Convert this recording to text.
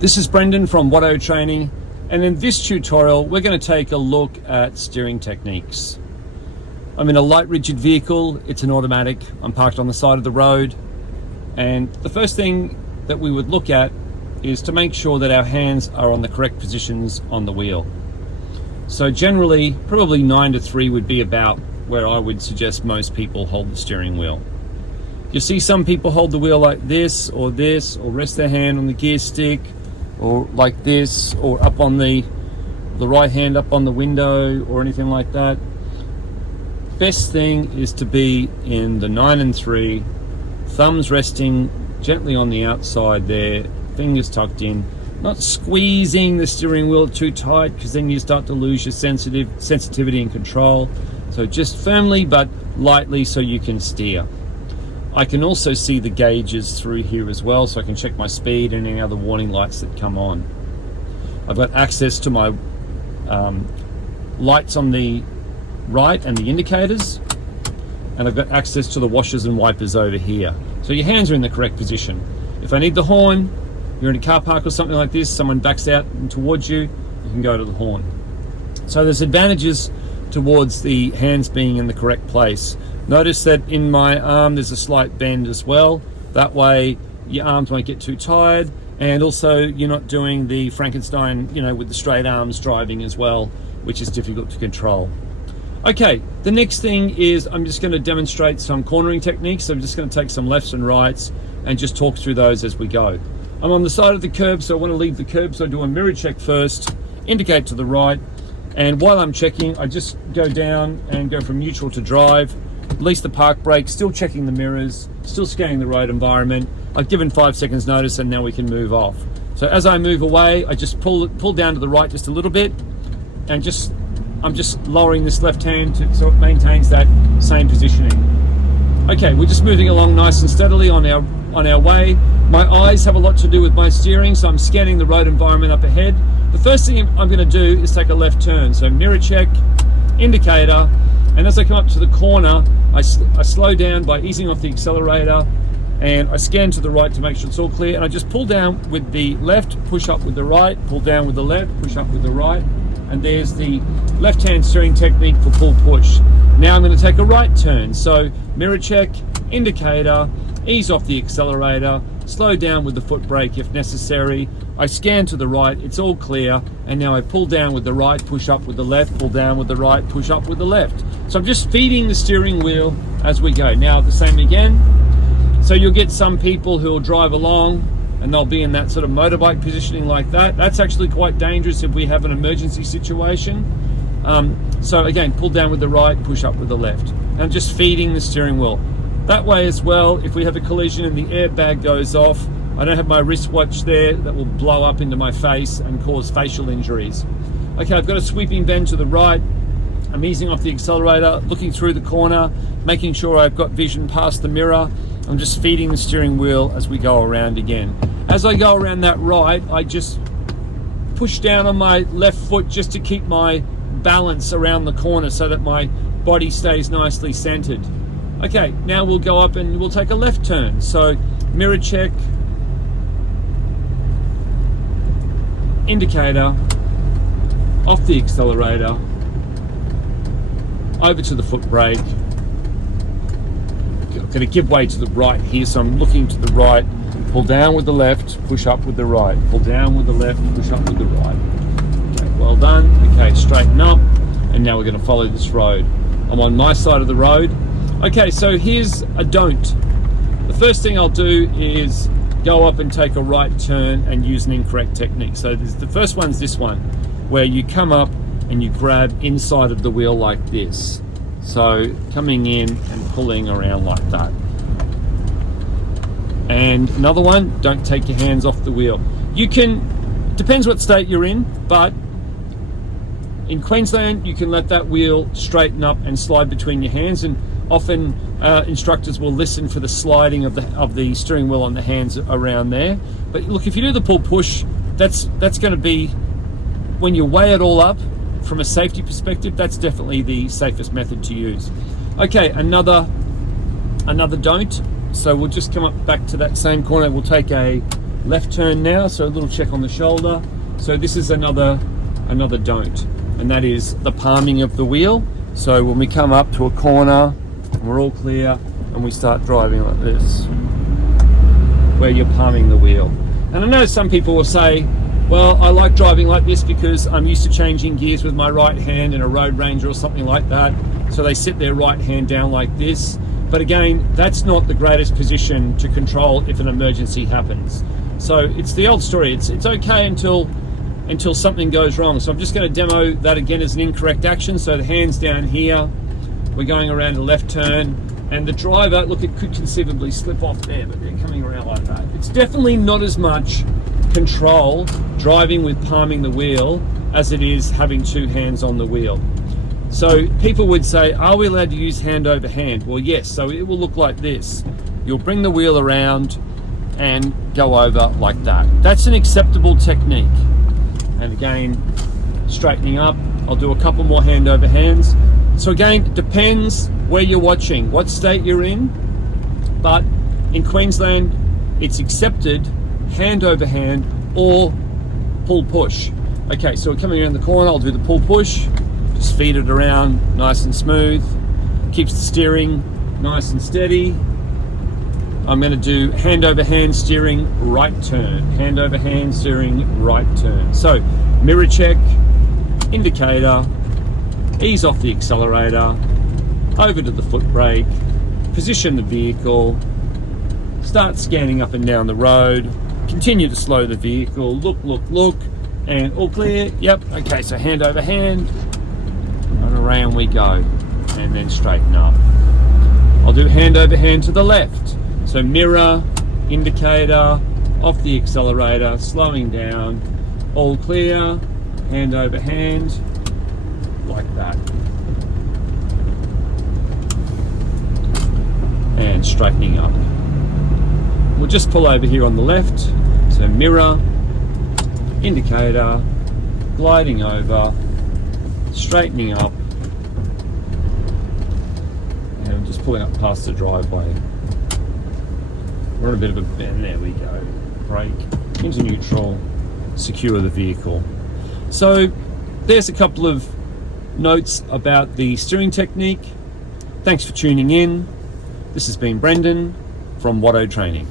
This is Brendan from Watto Training, and in this tutorial we're going to take a look at steering techniques. I'm in a light rigid vehicle, it's an automatic, I'm parked on the side of the road, and the first thing that we would look at is to make sure that our hands are on the correct positions on the wheel. So generally, probably 9 to 3 would be about where I would suggest most people hold the steering wheel. You see some people hold the wheel like this, or rest their hand on the gear stick, or like this, or up on the right hand up on the window, or anything like that. Best thing is to be in the 9 and 3, thumbs resting gently on the outside there, fingers tucked in, not squeezing the steering wheel too tight, because then you start to lose your sensitivity and control. So just firmly but lightly so you can steer. I can also see the gauges through here as well, so I can check my speed and any other warning lights that come on. I've got access to my lights on the right and the indicators, and I've got access to the washers and wipers over here. So your hands are in the correct position. If I need the horn, you're in a car park or something like this, someone backs out and towards you, you can go to the horn. So there's advantages towards the hands being in the correct place. Notice that in my arm there's a slight bend as well. That way your arms won't get too tired, and also you're not doing the Frankenstein, with the straight arms driving as well, which is difficult to control. Okay, the next thing is I'm just going to demonstrate some cornering techniques. So I'm just going to take some lefts and rights and just talk through those as we go. I'm on the side of the curb, so I want to leave the curb, so I do a mirror check first, indicate to the right, and while I'm checking, I just go down and go from neutral to drive, release the park brake, still checking the mirrors, still scanning the road environment. I've given 5 seconds notice and now we can move off. So as I move away, I just pull down to the right just a little bit, and I'm just lowering this left hand so it maintains that same positioning. Okay, we're just moving along nice and steadily on our way. My eyes have a lot to do with my steering, so I'm scanning the road environment up ahead. The first thing I'm going to do is take a left turn. So mirror check, indicator, and as I come up to the corner, I slow down by easing off the accelerator, and I scan to the right to make sure it's all clear, and I just pull down with the left, push up with the right, pull down with the left, push up with the right, and there's the left-hand steering technique for pull-push. Now I'm going to take a right turn, so mirror check, indicator, ease off the accelerator, slow down with the foot brake if necessary. I scan to the right, it's all clear, and now I pull down with the right, push up with the left, pull down with the right, push up with the left. So I'm just feeding the steering wheel as we go. Now the same again. So you'll get some people who'll drive along and they'll be in that sort of motorbike positioning like that. That's actually quite dangerous if we have an emergency situation. So again, pull down with the right, push up with the left. And I'm just feeding the steering wheel. That way as well, if we have a collision and the airbag goes off, I don't have my wristwatch there that will blow up into my face and cause facial injuries. Okay, I've got a sweeping bend to the right. I'm easing off the accelerator, looking through the corner, making sure I've got vision past the mirror. I'm just feeding the steering wheel as we go around again. As I go around that right, I just push down on my left foot just to keep my balance around the corner so that my body stays nicely centered. Okay, now we'll go up and we'll take a left turn. So mirror check, indicator, off the accelerator, over to the foot brake. I'm going to give way to the right here, so I'm looking to the right, pull down with the left, push up with the right, pull down with the left, push up with the right. Okay, well done. Okay, straighten up, and now we're going to follow this road. I'm on my side of the road. Okay, so here's a don't. The first thing I'll do is go up and take a right turn and use an incorrect technique. So the first one's this one, where you come up and you grab inside of the wheel like this. So coming in and pulling around like that. And another one, don't take your hands off the wheel. You can, depends what state you're in, but in Queensland you can let that wheel straighten up and slide between your hands, and often instructors will listen for the sliding of the steering wheel on the hands around there. But look, if you do the pull push, that's going to be, when you weigh it all up from a safety perspective, that's definitely the safest method to use. Okay, another don't. So we'll just come up back to that same corner. We'll take a Left turn now, so a little check on the shoulder. So this is another don't, and that is the palming of the wheel. So when we come up to a corner, we're all clear, and we start driving like this, where you're palming the wheel. And I know some people will say, well, I like driving like this because I'm used to changing gears with my right hand in a Road Ranger or something like that. So they sit their right hand down like this. But again, that's not the greatest position to control if an emergency happens. So it's the old story. It's okay until something goes wrong. So I'm just going to demo that again as an incorrect action. So the hand's down here. We're going around a left turn. And the driver, look, it could conceivably slip off there, but they're coming around like that. It's definitely not as much control driving with palming the wheel as it is having two hands on the wheel. So people would say, are we allowed to use hand over hand? Well, yes. So it will look like this. You'll bring the wheel around and go over like that. That's an acceptable technique. And again, straightening up, I'll do a couple more hand over hands. So again, it depends where you're watching, what state you're in, but in Queensland, it's accepted hand over hand or pull push. Okay, so we're coming around the corner, I'll do the pull push, just feed it around nice and smooth, keeps the steering nice and steady. I'm going to do hand over hand steering, right turn, hand over hand steering, right turn. So mirror check, indicator, ease off the accelerator, over to the foot brake, position the vehicle, start scanning up and down the road, continue to slow the vehicle, look, and all clear. Yep, okay, so hand over hand, and around we go, and then straighten up. I'll do hand over hand to the left. So mirror, indicator, off the accelerator, slowing down, all clear, hand over hand, like that. And straightening up. We'll just pull over here on the left. So mirror, indicator, gliding over, straightening up, and just pulling up past the driveway. We're on a bit of a bend, there we go. Brake, into neutral, secure the vehicle. So there's a couple of notes about the steering technique. Thanks for tuning in. This has been Brendan from Watto Training.